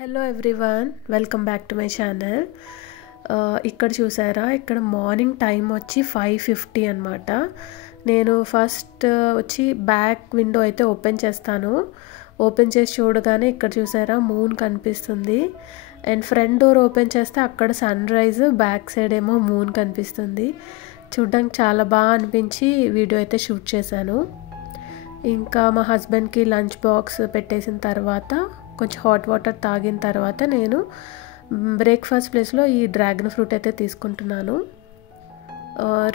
Hello everyone, welcome back to my channel. ఇక్కడ చూసారా, ఇక్కడ మార్నింగ్ టైం వచ్చి 5:50 అనమాట. నేను ఫస్ట్ వచ్చి బ్యాక్ విండో అయితే ఓపెన్ చేస్తాను. ఓపెన్ చేసి చూడగానే ఇక్కడ చూసారా మూన్ కనిపిస్తుంది. అండ్ ఫ్రంట్ డోర్ ఓపెన్ చేస్తే అక్కడ సన్ రైజ్, బ్యాక్ సైడ్ ఏమో మూన్ కనిపిస్తుంది. చూడడానికి చాలా బాగా అనిపించి వీడియో అయితే షూట్ చేశాను. ఇంకా మా హస్బెండ్కి లంచ్ బాక్స్ పెట్టేసిన తర్వాత కొంచెం హాట్ వాటర్ తాగిన తర్వాత నేను బ్రేక్ఫాస్ట్ ప్లేస్లో ఈ డ్రాగన్ ఫ్రూట్ అయితే తీసుకుంటున్నాను.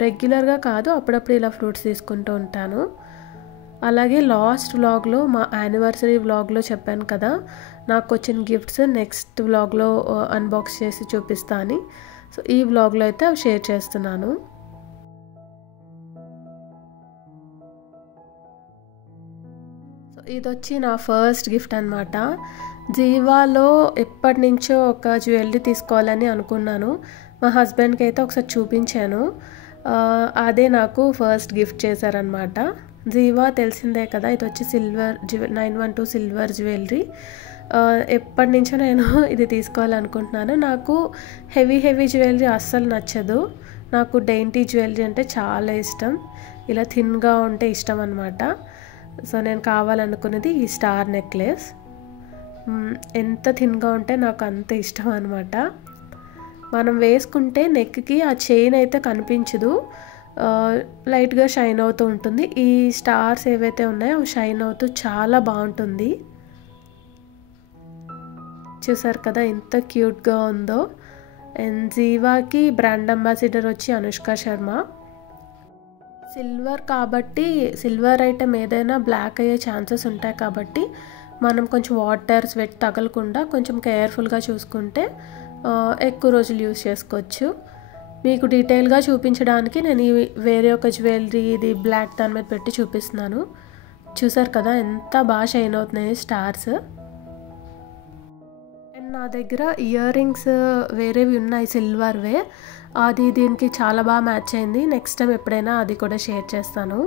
రెగ్యులర్గా కాదు, అప్పుడప్పుడు ఇలా ఫ్రూట్స్ తీసుకుంటూ ఉంటాను. అలాగే లాస్ట్ వ్లాగ్లో, మా యానివర్సరీ వ్లాగ్లో చెప్పాను కదా నాకు వచ్చిన గిఫ్ట్స్ నెక్స్ట్ వ్లాగ్లో అన్బాక్స్ చేసి చూపిస్తా అని. సో ఈ వ్లాగ్లో అయితే అవి షేర్ చేస్తున్నాను. ఇది వచ్చి నా ఫస్ట్ గిఫ్ట్ అనమాట. జీవాలో ఎప్పటి నుంచో ఒక జ్యువెలరీ తీసుకోవాలని అనుకున్నాను. మా హస్బెండ్కి అయితే ఒకసారి చూపించాను. అదే నాకు ఫస్ట్ గిఫ్ట్ చేశారనమాట. జీవా తెలిసిందే కదా, ఇది వచ్చి సిల్వర్ 912 సిల్వర్ జ్యువెలరీ. ఎప్పటి నుంచో నేను ఇది తీసుకోవాలనుకుంటున్నాను. నాకు హెవీ జ్యువెలరీ అస్సలు నచ్చదు. నాకు డెయింటీ జ్యువెలరీ అంటే చాలా ఇష్టం. ఇలా థిన్గా ఉంటే ఇష్టం అనమాట. సో నేను కావాలనుకున్నది ఈ స్టార్ నెక్లెస్. ఎంత థిన్గా ఉంటే నాకు అంత ఇష్టం అనమాట. మనం వేసుకుంటే నెక్కి ఆ చైన్ అయితే కనిపించదు, లైట్గా షైన్ అవుతూ ఉంటుంది. ఈ స్టార్స్ ఏవైతే ఉన్నాయో అవి షైన్ అవుతూ చాలా బాగుంటుంది. చూసారు కదా ఎంత క్యూట్గా ఉందో. అండ్ జీవాకి బ్రాండ్ అంబాసిడర్ వచ్చి అనుష్క శర్మ. సిల్వర్ కాబట్టి, సిల్వర్ ఐటెం ఏదైనా బ్లాక్ అయ్యే ఛాన్సెస్ ఉంటాయి కాబట్టి మనం కొంచెం వాటర్ స్వెట్ తగలకుండా కొంచెం కేర్ఫుల్గా చూసుకుంటే ఎక్కువ రోజులు యూజ్ చేసుకోవచ్చు. మీకు డీటెయిల్గా చూపించడానికి నేను వేరే ఒక జ్యువెలరీ ఇది బ్లాక్ దాని మీద పెట్టి చూపిస్తున్నాను. చూసారు కదా ఎంత బాగా షైన్ అవుతున్నాయి స్టార్స్. అండ్ నా దగ్గర ఇయర్ రింగ్స్ వేరేవి ఉన్నాయి సిల్వర్వే, అది దీనికి చాలా బాగా మ్యాచ్ అయింది. నెక్స్ట్ టైం ఎప్పుడైనా అది కూడా షేర్ చేస్తాను.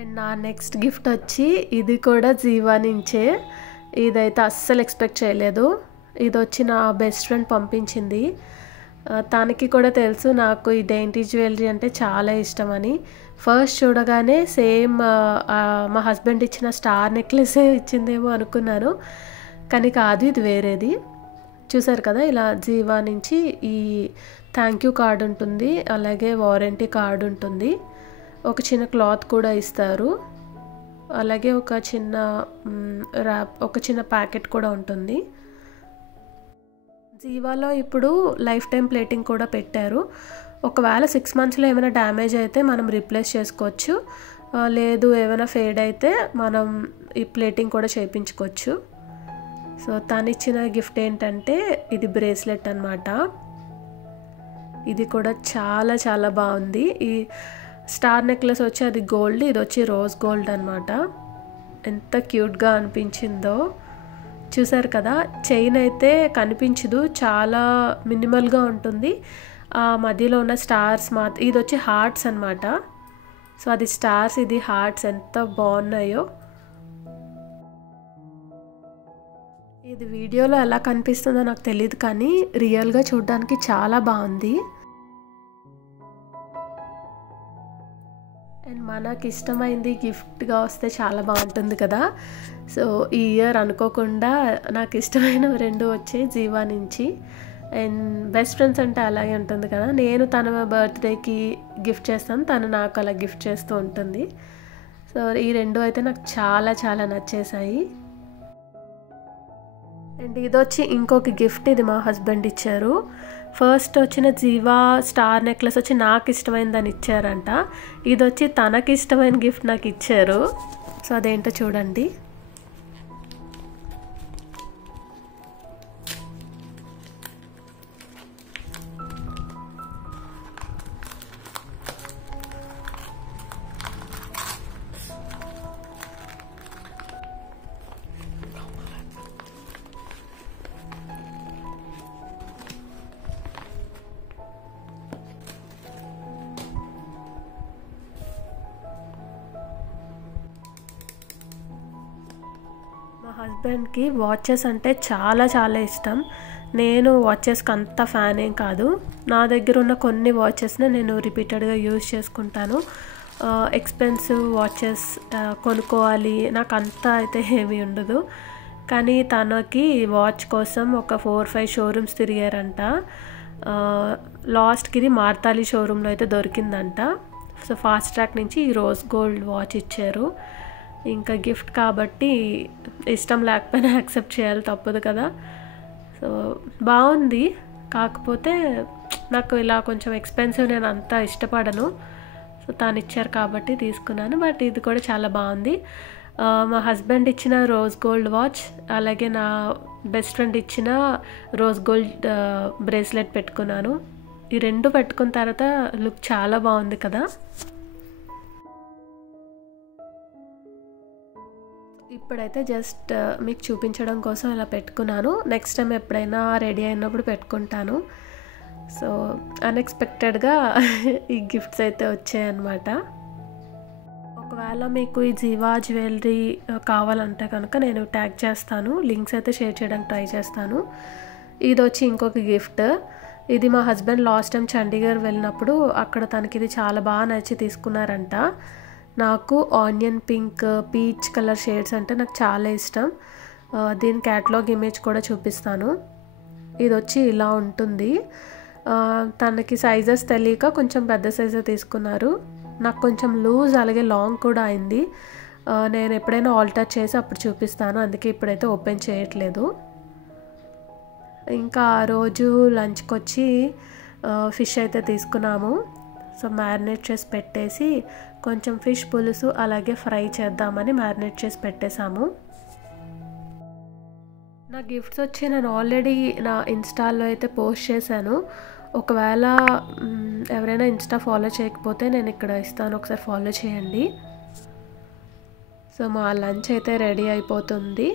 అండ్ నా నెక్స్ట్ గిఫ్ట్ వచ్చి ఇది కూడా జీవా నుంచే. ఇదైతే అస్సలు ఎక్స్పెక్ట్ చేయలేదు. ఇది వచ్చి నా బెస్ట్ ఫ్రెండ్ పంపించింది. తనకి కూడా తెలుసు నాకు ఈ డెయింటీ జ్యువెలరీ అంటే చాలా ఇష్టం అని. ఫస్ట్ చూడగానే సేమ్ మా హస్బెండ్ ఇచ్చిన స్టార్ నెక్లెసే ఇచ్చిందేమో అనుకున్నాను, కానీ కాదు, ఇది వేరేది. చూసారు కదా, ఇలా జీవా నుంచి ఈ థ్యాంక్ యూ కార్డ్ ఉంటుంది, అలాగే వారంటీ కార్డ్ ఉంటుంది, ఒక చిన్న క్లాత్ కూడా ఇస్తారు, అలాగే ఒక చిన్న ర్యాప్, ఒక చిన్న ప్యాకెట్ కూడా ఉంటుంది. జీవాలో ఇప్పుడు లైఫ్ టైం ప్లేటింగ్ కూడా పెట్టారు. ఒకవేళ 6 monthsలో ఏమైనా డ్యామేజ్ అయితే మనం రీప్లేస్ చేసుకోవచ్చు, లేదు ఏమైనా ఫేడ్ అయితే మనం ఈ ప్లేటింగ్ కూడా చేయించుకోవచ్చు. సో తను ఇచ్చిన గిఫ్ట్ ఏంటంటే ఇది బ్రేస్లెట్ అనమాట. ఇది కూడా చాలా చాలా బాగుంది. ఈ స్టార్ నెక్లెస్ వచ్చి అది గోల్డ్, ఇది వచ్చి రోజ్ గోల్డ్ అనమాట. ఎంత క్యూట్గా అనిపించిందో. చూసారు కదా, చైన్ అయితే కనిపించదు, చాలా మినిమల్గా ఉంటుంది. ఆ మధ్యలో ఉన్న స్టార్స్ ఇది వచ్చి హార్ట్స్ అనమాట. సో అది స్టార్స్, ఇది హార్ట్స్, ఎంత బాగున్నాయో. ఇది వీడియోలో ఎలా కనిపిస్తుందో నాకు తెలియదు, కానీ రియల్గా చూడడానికి చాలా బాగుంది. అండ్ మనకి ఇష్టమైంది గిఫ్ట్గా వస్తే చాలా బాగుంటుంది కదా. సో ఈ ఇయర్ అనుకోకుండా నాకు ఇష్టమైన 2 వచ్చాయి జీవా నుంచి. అండ్ బెస్ట్ ఫ్రెండ్స్ అంటే అలాగే ఉంటుంది కదా, నేను తన బర్త్డేకి గిఫ్ట్ చేస్తాను, తను నాకు అలా గిఫ్ట్ చేస్తూ ఉంటుంది. సో ఈ 2 అయితే నాకు చాలా చాలా నచ్చేసాయి. అండ్ ఇది వచ్చి ఇంకొక గిఫ్ట్, ఇది మా హస్బెండ్ ఇచ్చారు. ఫస్ట్ వచ్చిన జీవా స్టార్ నెక్లెస్ వచ్చి నాకు ఇష్టమైనదని ఇచ్చారంట. ఇది వచ్చి తనకి ఇష్టమైన గిఫ్ట్ నాకు ఇచ్చారు. సో అదేంటో చూడండి. హస్బెండ్కి వాచెస్ అంటే చాలా చాలా ఇష్టం. నేను వాచెస్కి అంత ఫ్యాన్ ఏం కాదు. నా దగ్గర ఉన్న కొన్ని వాచెస్ని నేను రిపీటెడ్గా యూజ్ చేసుకుంటాను. ఎక్స్పెన్సివ్ వాచెస్ కొనుక్కోవాలి నాకు అంత అయితే ఏమీ ఉండదు. కానీ తనకి వాచ్ కోసం ఒక 4-5 షోరూమ్స్ తిరిగారంట. లాస్ట్కి ఇది మార్తాలి షోరూంలో అయితే దొరికిందంట. సో ఫాస్ట్ ట్రాక్ నుంచి ఈ రోజ్ గోల్డ్ వాచ్ ఇచ్చారు. ఇంకా గిఫ్ట్ కాబట్టి ఇష్టం లేకపోయినా యాక్సెప్ట్ చేయాలి, తప్పదు కదా. సో బాగుంది, కాకపోతే నాకు ఇలా కొంచెం ఎక్స్పెన్సివ్ నేను అంత ఇష్టపడను. సో తాను ఇచ్చారు కాబట్టి తీసుకున్నాను. బట్ ఇది కూడా చాలా బాగుంది. మా హస్బెండ్ ఇచ్చిన రోజ్ గోల్డ్ వాచ్, అలాగే నా బెస్ట్ ఫ్రెండ్ ఇచ్చిన రోజ్ గోల్డ్ బ్రేస్లెట్ పెట్టుకున్నాను. ఈ రెండు పెట్టుకున్న తర్వాత లుక్ చాలా బాగుంది కదా. ఇప్పుడైతే జస్ట్ మీకు చూపించడం కోసం ఇలా పెట్టుకున్నాను. నెక్స్ట్ టైం ఎప్పుడైనా రెడీ అయినప్పుడు పెట్టుకుంటాను. సో అన్ఎక్స్పెక్టెడ్గా ఈ గిఫ్ట్స్ అయితే వచ్చాయన్నమాట. ఒకవేళ మీకు ఈ జీవా జ్యువెలరీ కావాలంటే కనుక నేను ట్యాగ్ చేస్తాను, లింక్స్ అయితే షేర్ చేయడానికి ట్రై చేస్తాను. ఇది వచ్చి ఇంకొక గిఫ్ట్. ఇది మా హస్బెండ్ లాస్ట్ టైం చండీగఢ్ వెళ్ళినప్పుడు అక్కడ తనకి ఇది చాలా బాగా నచ్చి తీసుకున్నారంట. నాకు onion pink, peach colour shades అంటే నాకు చాలా ఇష్టం. దీని క్యాటలాగ్ ఇమేజ్ కూడా చూపిస్తాను. ఇది వచ్చి ఇలా ఉంటుంది. తనకి సైజెస్ తెలియక కొంచెం పెద్ద సైజే తీసుకున్నారు. నాకు కొంచెం లూజ్ అలాగే లాంగ్ కూడా అయింది. నేను ఎప్పుడైనా ఆల్టర్ చేసి అప్పుడు చూపిస్తాను, అందుకే ఇప్పుడైతే ఓపెన్ చేయట్లేదు. ఇంకా ఆ రోజు లంచ్కి వచ్చి ఫిష్ అయితే తీసుకున్నాము. సో మ్యారినేట్ చేసి పెట్టేసి కొంచెం ఫిష్ పులుసు అలాగే ఫ్రై చేద్దామని మ్యారినేట్ చేసి పెట్టేశాము. నా గిఫ్ట్స్ వచ్చి నేను ఆల్రెడీ నా ఇన్స్టాలో అయితే పోస్ట్ చేశాను. ఒకవేళ ఎవరైనా ఇన్స్టా ఫాలో చేయకపోతే నేను ఇక్కడ ఇస్తాను, ఒకసారి ఫాలో చేయండి. సో మా లంచ్ అయితే రెడీ అయిపోతుంది.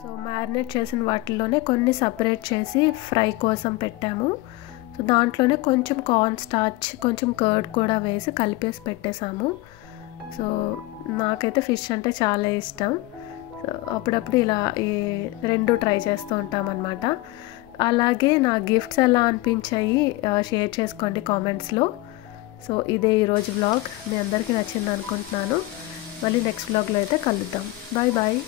సో మ్యారినేట్ చేసిన వాటిల్లోనే కొన్ని సపరేట్ చేసి ఫ్రై కోసం పెట్టాము. సో దాంట్లోనే కొంచెం కార్న్ స్టార్చ్, కొంచెం కర్డ్ కూడా వేసి కలిపేసి పెట్టేశాము. సో నాకైతే ఫిష్ అంటే చాలా ఇష్టం. సో అప్పుడప్పుడు ఇలా ఈ రెండు ట్రై చేస్తూ ఉంటామన్నమాట. అలాగే నా గిఫ్ట్స్ ఎలా అనిపించాయి షేర్ చేసుకోండి కామెంట్స్లో. సో ఇదే ఈరోజు వ్లాగ్, మీ అందరికీ నచ్చింది అనుకుంటున్నాను. మళ్ళీ నెక్స్ట్ వ్లాగ్లో అయితే కలుద్దాం. Bye bye.